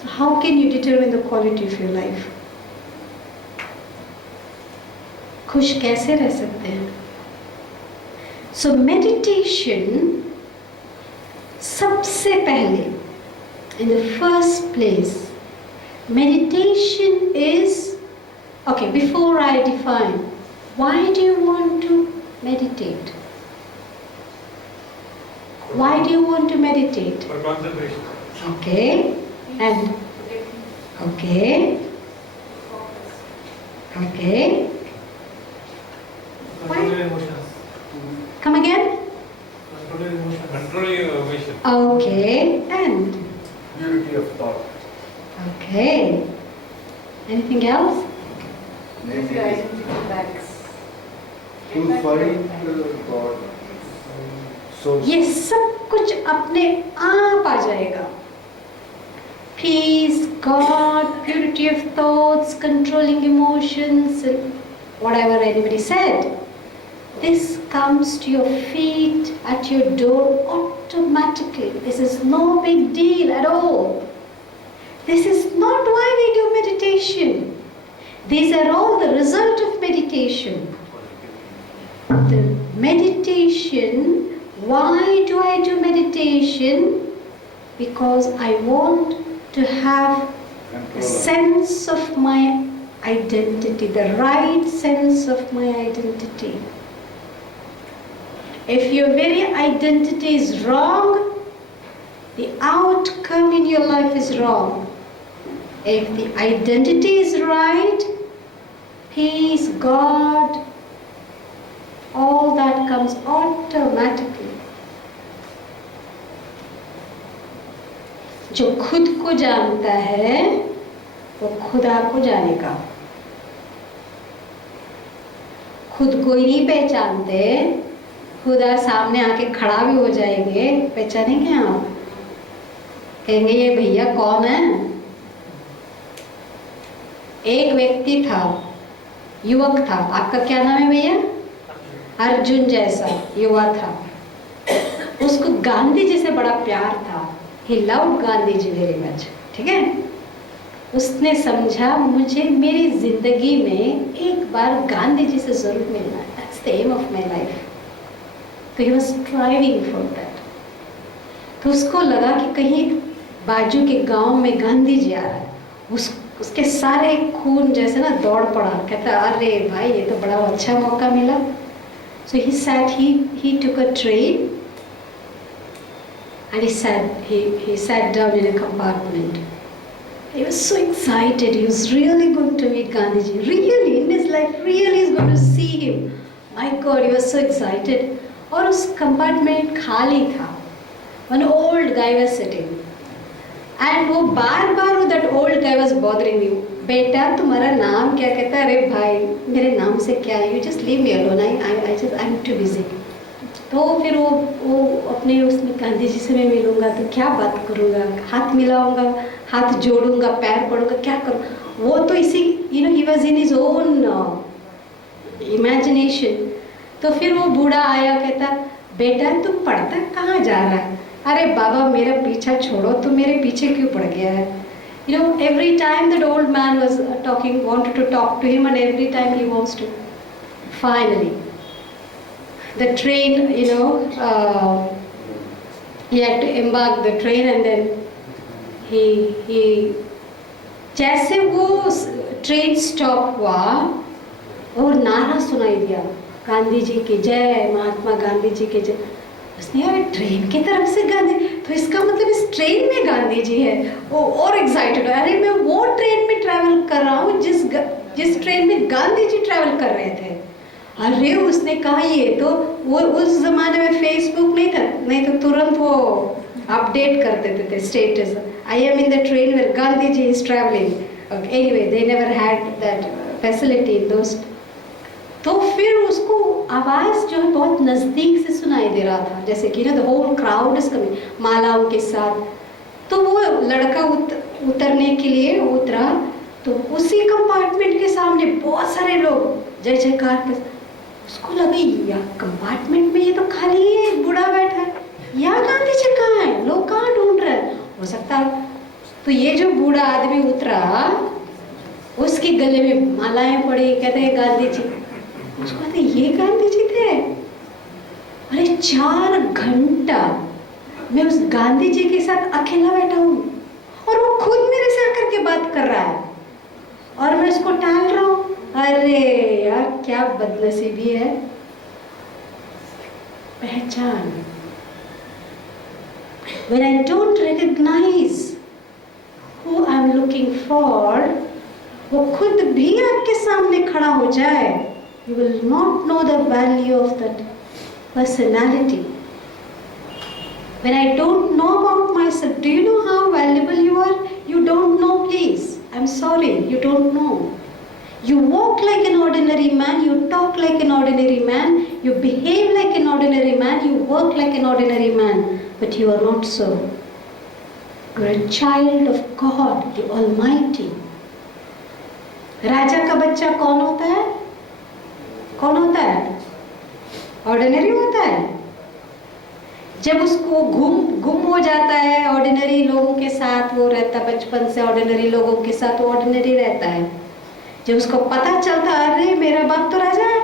So how can you determine the quality of your life? खुश कैसे रह सकते हैं? So meditation, सबसे पहले, in the first place, meditation is, okay, before I define, why do you want to meditate? Why do you want to meditate? For concentration. Okay, and okay, okay. Control your emotions. Come again? Control your emotions. Control your emotions. Okay, and Purity of thought. okay. Anything else? Maybe To find God. So ये सब कुछ अपने आप आ जाएगा. Peace, God, purity of thoughts, controlling emotions, whatever anybody said. This comes to your feet, at your door automatically. This is no big deal at all. This is not why we do meditation. These are all the result of meditation. The meditation, why do I do meditation? Because I want to have a sense of my identity, the right sense of my identity. If your very identity is wrong, the outcome in your life is wrong. If the identity is right, peace, God, all that comes automatically. जो खुद को जानता है वो खुदा को जानेगा. खुद को ही नहीं पहचानते, खुदा सामने आके खड़ा भी हो जाएंगे, पहचानेंगे आप? कहेंगे ये भैया कौन है? एक व्यक्ति था, युवक था, आपका क्या नाम है भैया? अर्जुन जैसा युवा था. उसको गांधी जी से बड़ा प्यार था. He loved Gandhi ji very much. ठीक है? उसने समझा मुझे मेरी जिंदगी में एक बार गांधी जी से जरूर मिलना है. That's the aim of my life. तो he was striving for that. तो उसको लगा कि कहीं बाजू के गांव में गांधी जी आ रहा है. उसके सारे खून जैसे ना दौड़ पड़ा. कहता अरे भाई ये तो बड़ा अच्छा मौका मिला. So he took a train and he sat down in a compartment. He was so excited. He was really going to meet Gandhiji. Really, in his life, really is going to see him. My God, he was so excited. और उस compartment खाली था. One old guy was sitting. And वो बार-बार that old guy was bothering me. बेटा तुम्हारा नाम क्या? कहता है अरे भाई मेरे नाम से क्या है? You just leave me alone. I'm too busy. तो फिर वो अपने उसमें गांधी जी से मैं मिलूँगा तो क्या बात करूँगा? हाथ मिलाऊँगा, हाथ जोड़ूँगा, पैर पड़ूँगा, क्या करूँ? वो तो इसी he was in his own imagination. तो फिर वो बूढ़ा आया, कहता बेटा तुम पढ़ता कहाँ जा रहा है? अरे बाबा मेरा पीछा छोड़ो, तुम मेरे पीछे क्यों पड़ गया है? Every time that old man was wanted to talk to him, and every time he wants to. Finally, the train, he had to embark the train, and then he जैसे वो ट्रेन स्टॉप हुआ और नारा सुनाई दिया, गांधी जी की जय, महात्मा गांधी जी की जय. उसने यार ट्रेन की तरफ से गांधी, तो इसका मतलब इस ट्रेन में गांधी जी है. वो और एक्साइटेड है, अरे मैं वो ट्रेन में ट्रैवल कर रहा हूँ जिस ट्रेन में गांधी जी ट्रैवल कर रहे थे. अरे उसने कहा ये तो वो उस जमाने में फेसबुक नहीं था, नहीं तो तुरंत वो अपडेट कर देते थे status, I am in the train where Gandhi ji is travelling. Anyway they never had that facility in those. तो फिर उसको आवाज़ जो है बहुत नज़दीक से सुनाई दे रहा था, जैसे कि the whole crowd is coming, मालाओं के साथ. तो वो लड़का उतरने के लिए उतरा, तो उसी कंपार्टमेंट के सामने बहुत सारे लोग जय जयकार के. उसको लगा यार कंपार्टमेंट में ये तो खाली है, बूढ़ा बैठा है, यहाँ गांधी जी कहाँ है? लोग कहाँ ढूंढ रहे हैं? हो सकता है तो ये जो बूढ़ा आदमी उतरा, उसके गले में मालाएं पड़ी, कहते हैं गांधी जी। उसको कहते ये गांधी जी थे। अरे 4 घंटा मैं उस गांधी जी के साथ अकेला बैठा हूँ और वो खुद मेरे से आकर के बात कर रहा है और मैं उसको टाल रहा हूँ। अरे यार क्या बदनसीबी है। पहचान। When I don't recognize who I'm looking for, वो खुद भी आपके सामने खड़ा हो जाए, you will not know the value of that personality. When I don't know about myself, do you know how valuable you are? You don't know, please. I'm sorry, you don't know. You walk like an ordinary man, you talk like an ordinary man, you behave like an ordinary man, you work like an ordinary man, but you are not so. You are a child of God, the Almighty. राजा का बच्चा कौन होता है? कौन होता है? Ordinary होता है। जब उसको गुम हो जाता है ऑर्डिनरी लोगों के साथ, वो रहता बचपन से ऑर्डिनरी लोगों के साथ, वो ऑर्डिनरी रहता है। जब उसको पता चलता अरे मेरा बाप तो राजा है,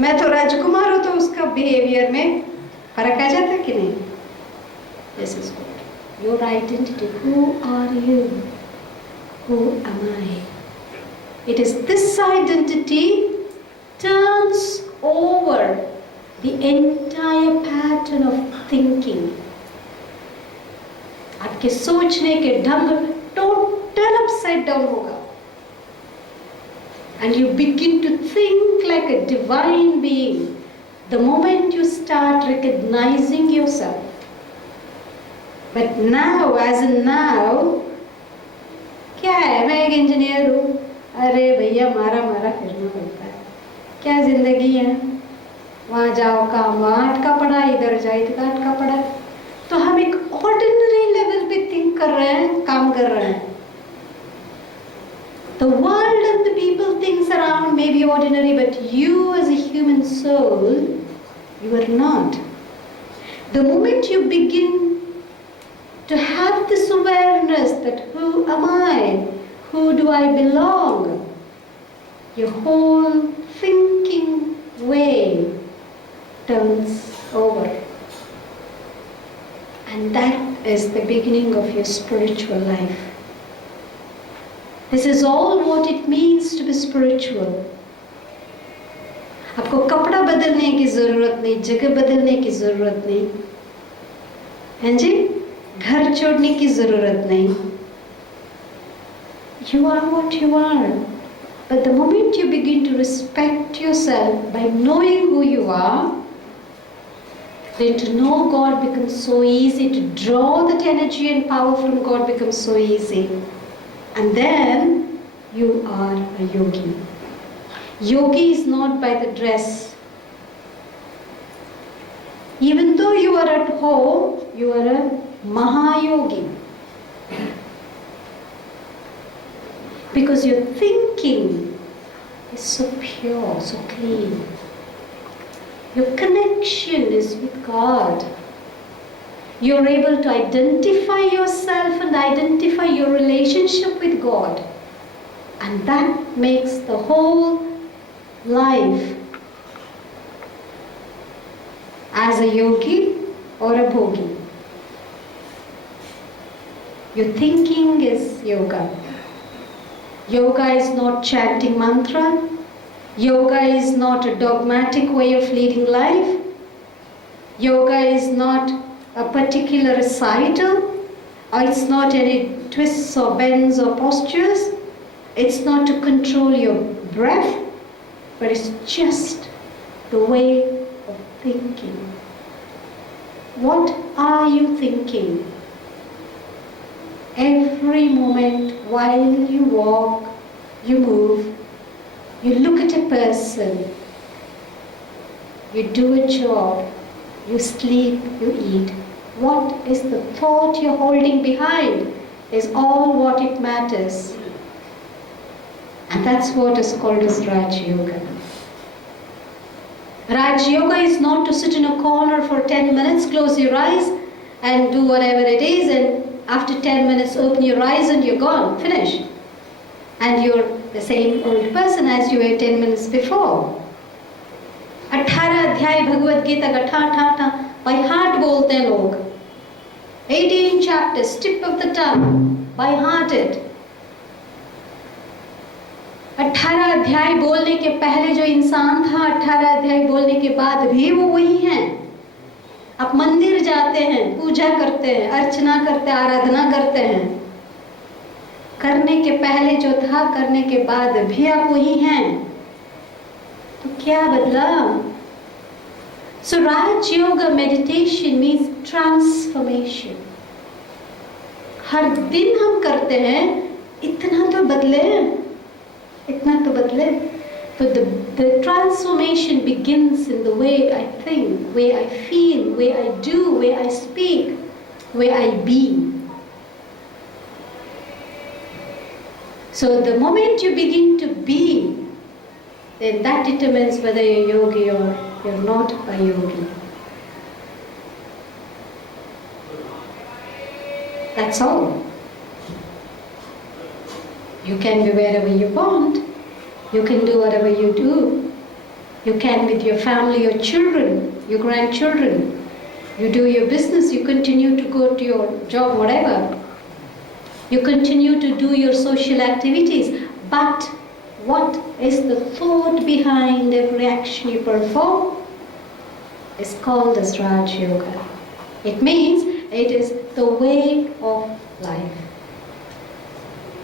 मैं तो राजकुमार हूँ, तो उसका बिहेवियर में फर्क आ जाता है कि नहीं? This is good. Your identity. Who are you? Who am I? It is this identity turns over the entire pattern of thinking. आपके सोचने के ढंग टोटल अपसाइड डाउन होगा. And you begin to think like a divine being the moment you start recognizing yourself. But now, as in now, क्या है? मैं एक engineer हूँ. अरे भैया मारा फिरना पड़ता है. क्या जिंदगी है? वहाँ जाओ काम वहाँ अटका पड़ा, इधर जाओ इधर अटका पड़ा. तो हम एक ऑर्डिनरी लेवल पे थिंक कर रहे हैं, काम कर रहे हैं. The world and the people, things around may be ordinary, but you as a human soul, you are not. The moment you begin to have this awareness that who am I, who do I belong, your whole thinking way turns over. And that is the beginning of your spiritual life. This is all what it means to be spiritual. आपको कपड़ा बदलने की जरूरत नहीं, जगह बदलने की जरूरत नहीं, हैं जी? घर छोड़ने की जरूरत नहीं. You are what you are. But the moment you begin to respect yourself by knowing who you are, then to know God becomes so easy, to draw that energy and power from God becomes so easy. And then you are a yogi. Yogi is not by the dress. Even though you are at home, you are a Mahayogi. Because your thinking is so pure, so clean. Your connection is with God. You're able to identify yourself and identify your relationship with God. And that makes the whole life as a yogi or a bhogi. Your thinking is yoga. Yoga is not chanting mantra. Yoga is not a dogmatic way of leading life. Yoga is not a particular recital, or it's not any twists or bends or postures. It's not to control your breath, but it's just the way of thinking. What are you thinking? Every moment while you walk, you move, you look at a person, you do a job, you sleep, you eat. What is the thought you're holding behind is all what it matters. And that's what is called as Raj Yoga. Raj Yoga is not to sit in a corner for 10 minutes, close your eyes and do whatever it is and after 10 minutes open your eyes and you're gone, finished. And you're the same old person as you were 10 minutes before. 18 अध्याय भगवद गीता का ठा by heart बोलते हैं लोग. 18 chapters, tip of the tongue, by hearted. 18 अध्याय बोलने के पहले जो इंसान था, 18 अध्याय बोलने के बाद भी वो वही हैं. आप मंदिर जाते हैं, पूजा करते हैं, अर्चना करते हैं, आराधना करते हैं. करने के पहले जो था, करने के बाद भी आप वही हैं. तो क्या बदला? So Raj Yoga meditation means transformation. हर दिन हम करते हैं, इतना तो बदले, इतना तो बदले. So the transformation begins in the way I think, way I feel, way I do, way I speak, way I be. So the moment you begin to be, then that determines whether you're a yogi or you're not a yogi. That's all. You can be wherever you want. You can do whatever you do. You can with your family, your children, your grandchildren. You do your business, you continue to go to your job, whatever. You continue to do your social activities. But what is the thought behind every action you perform? It's called as Raj Yoga. It means it is the way of life.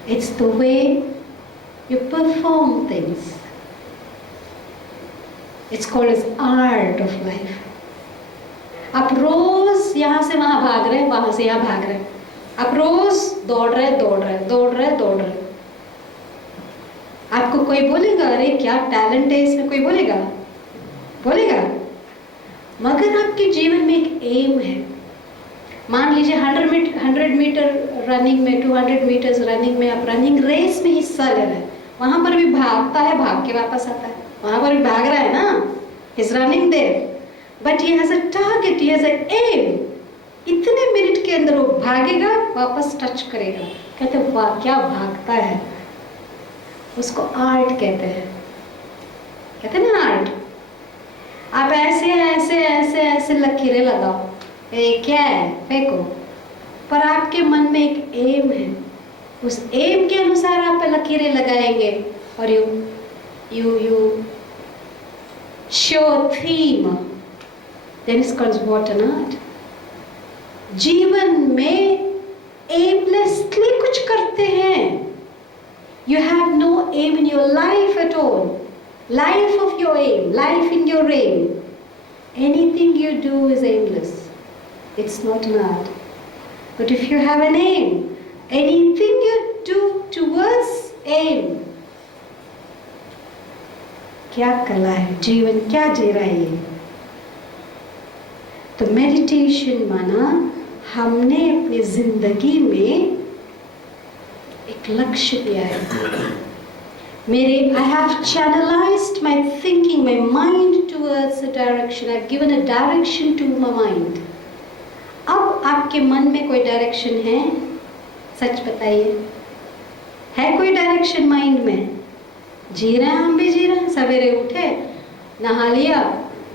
It's the way you perform things. It's called as art of life. आप रोज यहाँ से वहाँ भाग रहे हैं, वहाँ से यहाँ भाग रहे हैं. आप रोज दौड़ रहे. आपको कोई बोलेगा अरे क्या टैलेंट है इसमें, कोई बोलेगा. मगर आपके जीवन में एक एम है. मान लीजिए 100 मीटर रनिंग में, 200 मीटर्स रनिंग में आप रनिंग रेस में हिस्सा ले रहे हैं. वहां पर भी भागता है, भाग के वापस आता है. वहां पर भी भाग रहा है ना, is running there, but he has a target, he has a aim. इतने मिनट के अंदर वो भागेगा, वापस टच करेगा. कहते हैं वाह क्या भागता है. उसको आर्ट कहते हैं ना आर्ट. आप ऐसे लकीरें लगाओ, ये क्या है, फेंको. पर आपके मन में एक एम है, उस एम के अनुसार आप लकीरें लगाएंगे और you show theme, then it's called what an art. जीवन में एमलेसली कुछ करते हैं. You have no aim in your life at all. Life of your aim, life in your aim. Anything you do is aimless. It's not an art. But if you have an aim, anything you do towards aim. क्या कला है, जीवन क्या जी रहा है ये. तो meditation माना हमने अपनी जिंदगी में एक लक्ष्य दिया है. I have channelized my thinking, my mind towards a direction. I've given a direction to my mind. अब आपके मन में कोई डायरेक्शन है? सच बताइए, है कोई डायरेक्शन माइंड में? जी रहे हैं, हम भी जी रहे हैं. सवेरे उठे, नहा लिया,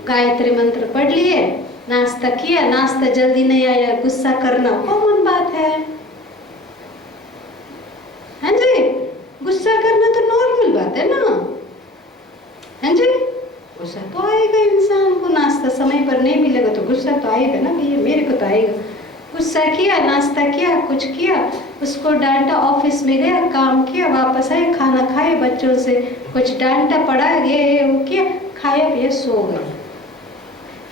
गायत्री मंत्र पढ़ लिए, नाश्ता किया, नाश्ता जल्दी नहीं आया, गुस्सा करना कॉमन बात है. हाँ जी, गुस्सा करना तो नॉर्मल बात है ना. हाँ जी, गुस्सा तो आएगा इंसान को. नाश्ता समय पर नहीं मिलेगा तो गुस्सा तो आएगा ना भैया, मेरे को तो आएगा. गुस्सा किया, नाश्ता किया, कुछ किया, उसको डांटा, ऑफिस में गया, काम किया, वापस आए, खाना खाए, बच्चों से कुछ डांटा पड़ा, ये वो किया, खाया पिया, सो गए.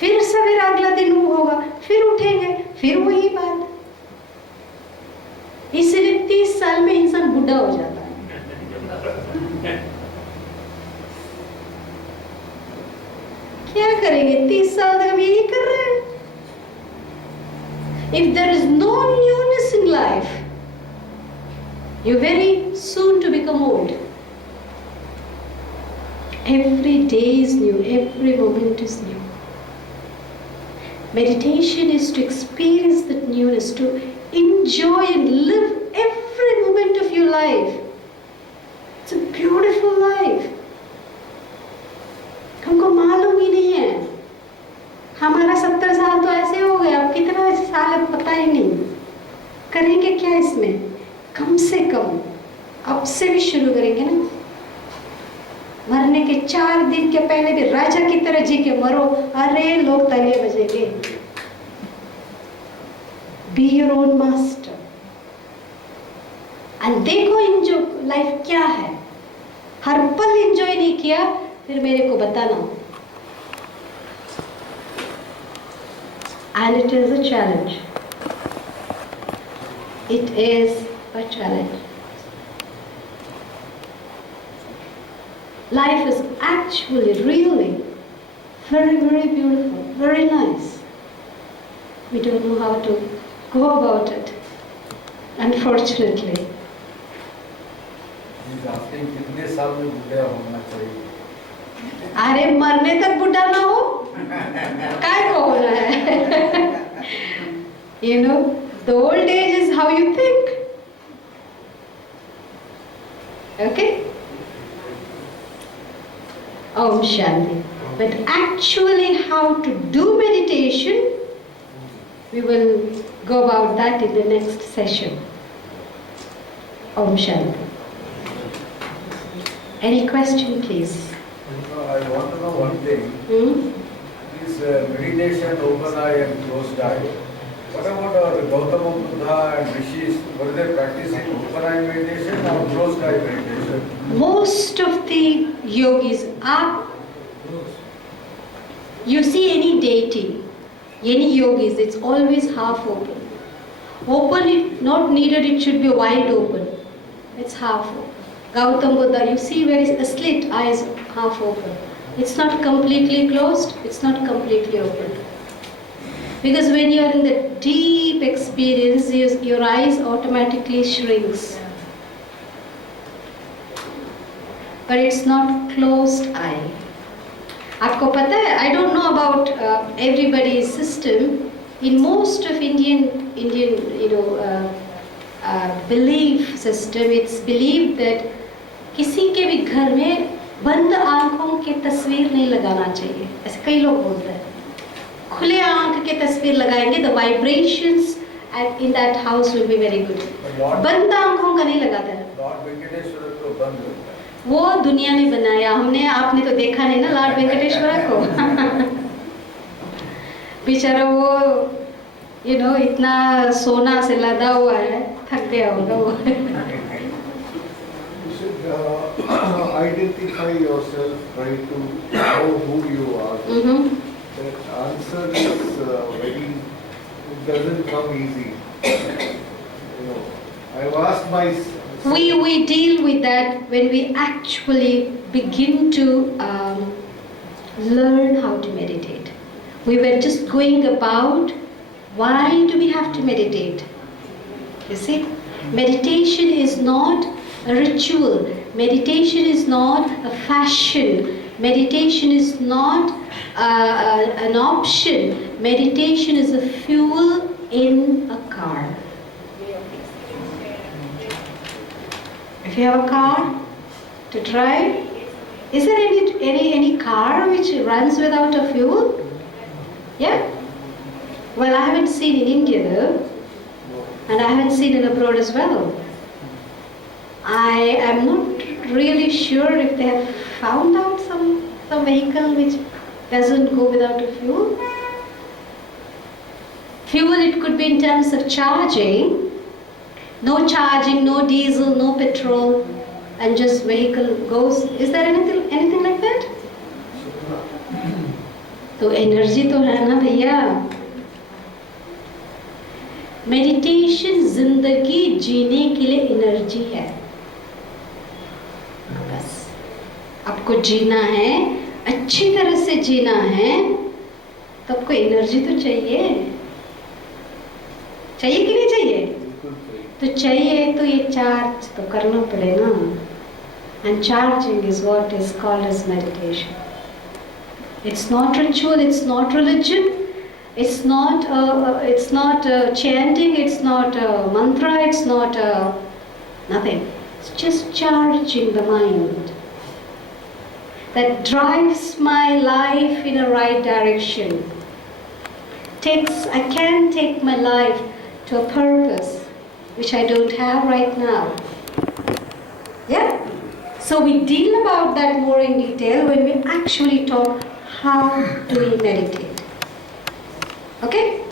फिर सवेरा अगला दिन वो होगा, फिर उठेंगे, फिर वही बात. इसलिए 30 साल में इंसान बुढ़ा हो जाता है. क्या करेंगे, 30 साल तक हम यही कर रहे हैं. If there is no newness in life, you're very soon to become old. Every day is new, every moment is new. Meditation is to experience that newness, to enjoy and live every moment of your life. It's a beautiful life. हमको मालूम ही नहीं है, हमारा 70 साल तो ऐसे हो गए, अब कितना साल है पता ही नहीं। करेंगे क्या इसमें? कम से कम अब से भी शुरू करेंगे ना। मरने के 4 दिन के पहले भी राजा की तरह जी के मरो। अरे लोग तालियां बजेंगे। Be your own master and देखो एंजॉय लाइफ क्या है। हर पल एंजॉय नहीं किया फिर मेरे को बताना। And it is a challenge. It is a challenge. Life is actually, really very, very beautiful, very nice. We don't know how to go about it, unfortunately. आपके कितने साल में बूढ़ा होना चाहिए? अरे मरने तक बुढ़ा ना हो, काय को होना है? You know, the old age is how you think. Okay? Om Shanti. But actually how to do meditation, we will go about that in the next session. Om Shanti. Any question, please? I want to know one thing. This meditation, open eye and closed eye. What about our Gautama Buddha and Rishis? Were they practicing open eye meditation or closed eye meditation? Most of the yogis are, you see any deity, any yogis, it's always half open. Open, it not needed, it should be wide open. It's half open. Gautama Buddha, you see where is a slit, eyes half open. It's not completely closed, it's not completely open. Because when you are in the deep experience, your eyes automatically shrinks. But it's not closed eye. आपको पता है? I don't know about everybody's system. In most of Indian belief system, it's believed that किसी के भी घर में बंद आंखों की तस्वीर नहीं लगाना चाहिए। ऐसे कई लोग बोलते हैं। खुले आंख के तस्वीर लगाएंगे, the vibrations in that house will be very good. बंद आंखों का नहीं लगाता है। लॉर्ड वेंकटेश्वर तो बंद होता है। वो दुनिया ने बनाया, आपने तो देखा नहीं ना लॉर्ड वेंकटेश्वर को। बेचारा वो इतना सोना से लदा हुआ है, थक गया होगा वो। You should identify yourself, try to know who you are. That answer is it doesn't come easy. I've asked myself. We deal with that when we actually begin to learn how to meditate. We were just going about why do we have to meditate? You see, meditation is not a ritual. Meditation is not a fashion. Meditation is not an option. Meditation is a fuel in a car. If you have a car to drive, is there any car which runs without a fuel? Yeah? Well, I haven't seen in India though, and I haven't seen in abroad as well. I am not really sure if they have found out some vehicle which doesn't go without a fuel. Fuel, it could be in terms of charging. No charging, no diesel, no petrol, and just vehicle goes. Is there anything like that? तो energy तो है ना भैया। Meditation जिंदगी जीने के लिए energy है। बस आपको जीना है, अच्छी तरह से जीना है, तो आपको एनर्जी तो चाहिए कि नहीं चाहिए? तो चाहिए तो ये चार्ज तो करना पड़ेगा। And charging is what is called as meditation. It's not ritual, it's not religion, It's not chanting, it's not a mantra, it's not nothing. It's just charging the mind. That drives my life in a right direction. I can take my life to a purpose which I don't have right now. Yeah? So we deal about that more in detail when we actually talk how do we meditate. Okay?